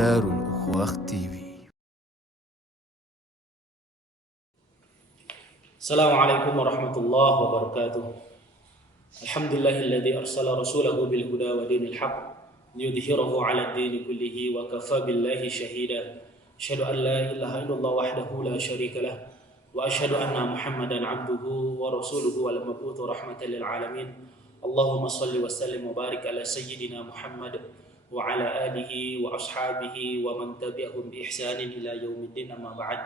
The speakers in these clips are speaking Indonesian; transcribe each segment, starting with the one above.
Darul Ukhuwah TV. Assalamualaikum warahmatullahi wabarakatuh. Alhamdulillahilladzi arsala rasulahu bil huda wa dinil haqq liyudhhirahu 'ala ad-din kullihi wa kafa billahi shahida. Asyhadu an la ilaha illallah wahdahu la syarika lah wa asyhadu anna Muhammadan 'abduhu wa rasuluhu wal mab'uts rahmatan lil alamin. Allahumma shalli wa sallim wa barik ala sayyidina Muhammad wa ala alihi wa ashabihi wa man tabi'ahum bi ihsanin ila yaumiddin, amma ba'd.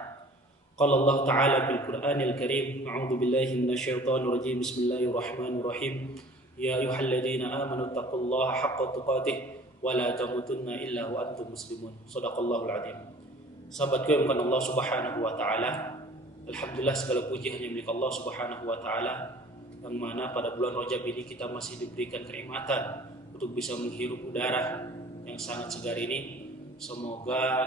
Qala Allah Ta'ala bil Qur'anil Karim, a'udzu billahi minasyaitonir rajim. Bismillahirrahmanirrahim. Ya ayyuhalladzina amanu taqullaha haqqa tuqatih wa la tamutunna illa wa antum muslimun. Shadaqallahul azim. Sahabatku yang bukan Allah Subhanahu wa taala, alhamdulillah segala puji hanya milik Allah Subhanahu wa taala, yang mana pada bulan Rajab ini kita masih diberikan kenikmatan untuk bisa menghirup udara yang sangat segar ini. Semoga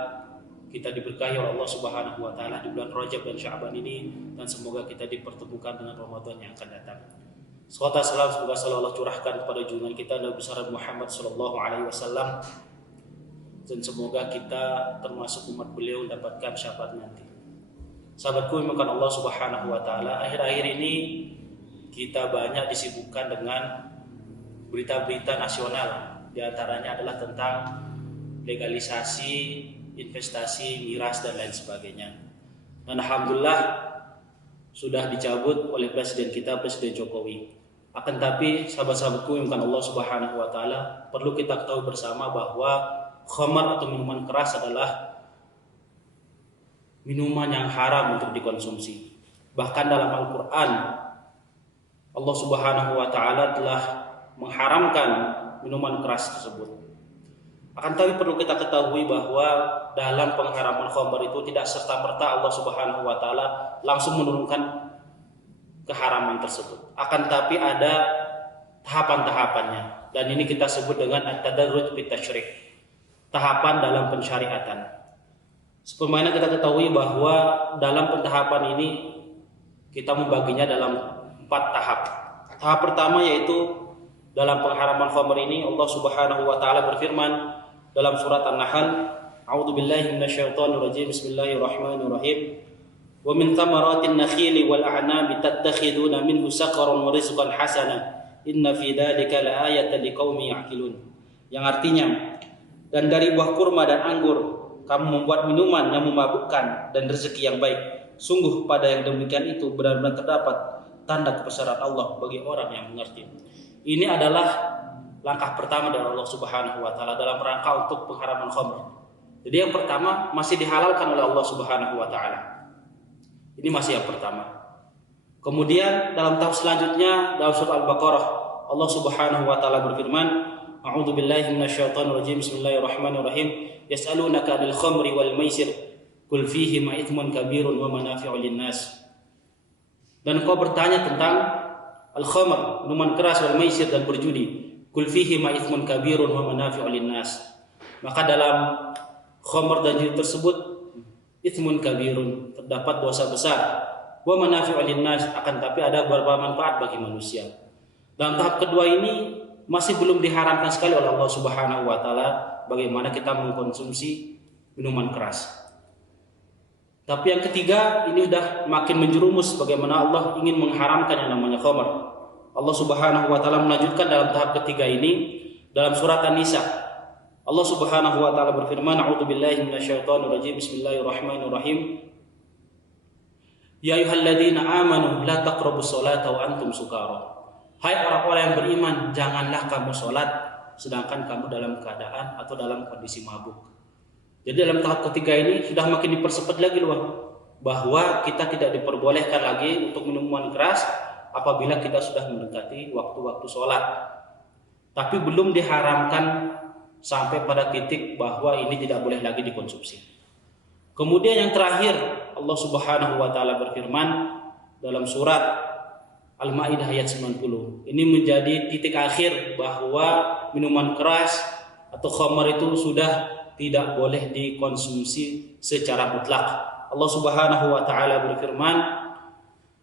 kita diberkahi oleh Allah Subhanahu wa taala di bulan Rajab dan Sya'ban ini, dan semoga kita dipertemukan dengan Ramadan yang akan datang. Semoga Allah curahkan kepada junjungan kita Nabi besar Muhammad sallallahu alaihi wasallam, dan semoga kita termasuk umat beliau mendapatkan syafaat nanti. Sahabatku yang dimuliakan Allah Subhanahu wa taala, akhir-akhir ini kita banyak disibukkan dengan berita-berita nasional. Di antaranya adalah tentang legalisasi investasi miras dan lain sebagainya. Dan alhamdulillah sudah dicabut oleh Presiden kita, Presiden Jokowi. Akan tapi sahabat-sahabatku yang bukan Allah Subhanahu wa taala, perlu kita ketahui bersama bahwa khamar atau minuman keras adalah minuman yang haram untuk dikonsumsi. Bahkan dalam Al-Qur'an Allah Subhanahu wa taala telah mengharamkan minuman keras tersebut. Akan tapi perlu kita ketahui bahwa dalam pengharaman khamar itu tidak serta-merta Allah Subhanahu wa taala langsung menurunkan keharaman tersebut. Akan tapi ada tahapan-tahapannya, dan ini kita sebut dengan at-tadarruj fit tasyri', tahapan dalam pensyariatan. Sebagaimana kita ketahui bahwa dalam pentahapan ini kita membaginya dalam 4 tahap. Tahap pertama yaitu dalam pengharaman khamar ini Allah Subhanahu wa taala berfirman dalam surat An-Nahl, a'udzu billahi minasyaitonir rajim. Bismillahirrahmanirrahim. Wa min thamaratin nakhili wal a'nabi tattakhiduna minhu sakaran wa rizqan hasana inna fi dzalika laayatan liqaumin ya'qilun. Yang artinya, dan dari buah kurma dan anggur kamu membuat minuman yang memabukkan dan rezeki yang baik. Sungguh pada yang demikian itu benar-benar terdapat tanda kebesaran Allah bagi orang yang mengerti. Ini adalah langkah pertama dari Allah Subhanahu wa taala dalam rangka untuk pengharaman khamr. Jadi yang pertama masih dihalalkan oleh Allah Subhanahu wa taala. Ini masih yang pertama. Kemudian dalam tahap selanjutnya dalam surah Al-Baqarah Allah Subhanahu wa taala berfirman, a'udzu billahi minasyaitonir rajim. Bismillahirrahmanirrahim. Yas'alunaka 'anil khamri wal maisir qul fihi ma itsmun kabirun wa manafi'u lin-nas. Dan kau bertanya tentang al-khamr, minuman keras, wal maisir, dan berjudi. Qul fihi ma itsmun kabirun wa manafi'u lin-nas. Maka dalam khamr dan judi tersebut itsmun kabirun, terdapat dosa besar, wa manafi'u lin-nas, akan tapi ada beberapa manfaat bagi manusia. Dalam tahap kedua ini masih belum diharamkan sekali oleh Allah Subhanahu wa taala bagaimana kita mengkonsumsi minuman keras. Tapi yang ketiga ini sudah makin menjerumus bagaimana Allah ingin mengharamkan yang namanya khamr. Allah Subhanahu wa taala melanjutkan dalam tahap ketiga ini dalam surat An-Nisa. Allah Subhanahu wa taala berfirman, a'udzu billahi minasyaitonir rajim. Bismillahirrahmanirrahim. Ya ayyuhalladzina amanu la taqrabus sholata wa antum sukara. Hai orang-orang yang beriman, janganlah kamu salat sedangkan kamu dalam keadaan atau dalam kondisi mabuk. Jadi dalam tahap ketiga ini sudah makin dipercepat lagi loh, bahwa kita tidak diperbolehkan lagi untuk minuman keras apabila kita sudah mendekati waktu-waktu sholat. Tapi belum diharamkan sampai pada titik bahwa ini tidak boleh lagi dikonsumsi. Kemudian yang terakhir Allah Subhanahu wa taala berfirman dalam surat Al-Maidah ayat 90. Ini menjadi titik akhir bahwa minuman keras atau khamar itu sudah tidak boleh dikonsumsi secara mutlak. Allah Subhanahu wa taala berfirman,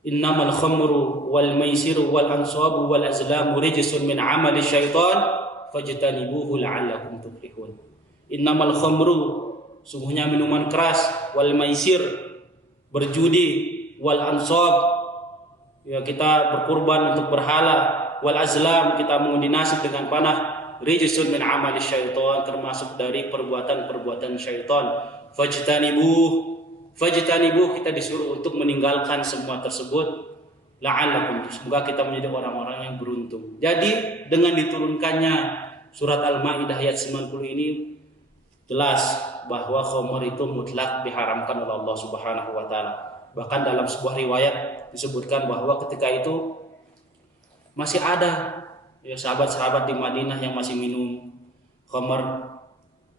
innamal khamru wal maisiru wal ansabu wal azlamu rijsun min amali syaitan fajtanibuhu la'allakum tuflihun. innamal khamru, sungguhnya minuman keras, wal maisir, berjudi, wal ansab, ya kita berkurban untuk berhala, wal azlam, kita mengundi nasib dengan panah, rijsun min amali syaitan, termasuk dari perbuatan-perbuatan syaitan. Fajtanibuh, kita disuruh untuk meninggalkan semua tersebut, la'allakum, semoga kita menjadi orang-orang yang beruntung. Jadi dengan diturunkannya surat Al-Maidah ayat 90 ini jelas bahwa khamr itu mutlak diharamkan oleh Allah Subhanahu wa taala. Bahkan dalam sebuah riwayat disebutkan bahwa ketika itu masih ada ya sahabat-sahabat di Madinah yang masih minum khamr.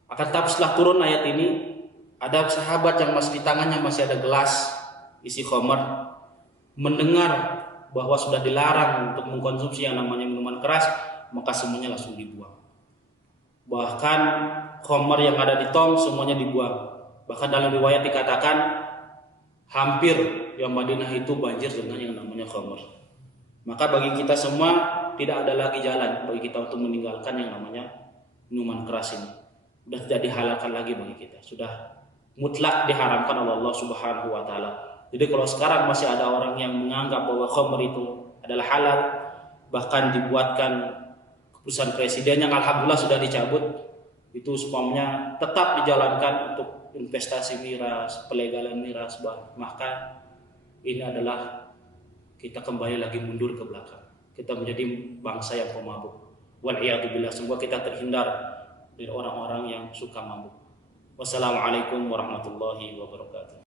Akan tetapi setelah turun ayat ini, ada sahabat yang masih di tangannya masih ada gelas isi khamr, mendengar bahwa sudah dilarang untuk mengkonsumsi yang namanya minuman keras, maka semuanya langsung dibuang. Bahkan khamr yang ada di tong semuanya dibuang. Bahkan dalam riwayat dikatakan hampir yang Madinah itu banjir dengan yang namanya khamr. Maka bagi kita semua tidak ada lagi jalan bagi kita untuk meninggalkan yang namanya minuman keras ini. Sudah tidak dihalalkan lagi bagi kita. Sudah mutlak diharamkan oleh Allah Subhanahu wa taala. Jadi kalau sekarang masih ada orang yang menganggap bahwa khamr itu adalah halal, bahkan dibuatkan keputusan presiden yang alhamdulillah sudah dicabut, itu semuanya tetap dijalankan untuk investasi miras, pelegalan miras, maka ini adalah kita kembali lagi mundur ke belakang. Kita menjadi bangsa yang pemabuk. Wal'iyadzubillah, semoga kita terhindar dari orang-orang yang suka mabuk. Wassalamualaikum warahmatullahi wabarakatuh.